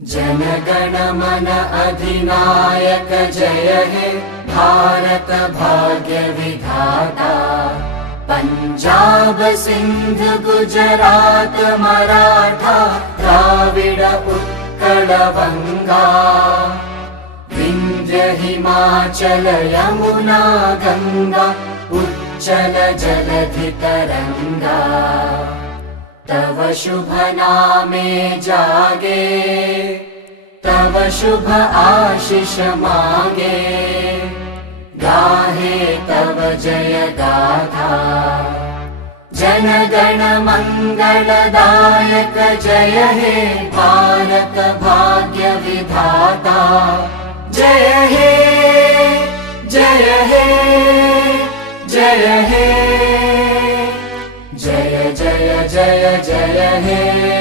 जनगण मन अधिनायक जय हे भारत भाग्य विधाता। पंजाब सिंध गुजरात मराठा द्राविड उत्कल बंगा। विंध्य हिमाचल यमुना गंगा उच्चल जलधि तरंगा। तव शुभ नामे जागे तव शुभ आशीष मागे। गाहे तव जय गाथा जनगण मंगलदायक जय हे भारत भाग्य विधाता। जय हे जय हे जय हे जय जय जय जय हे।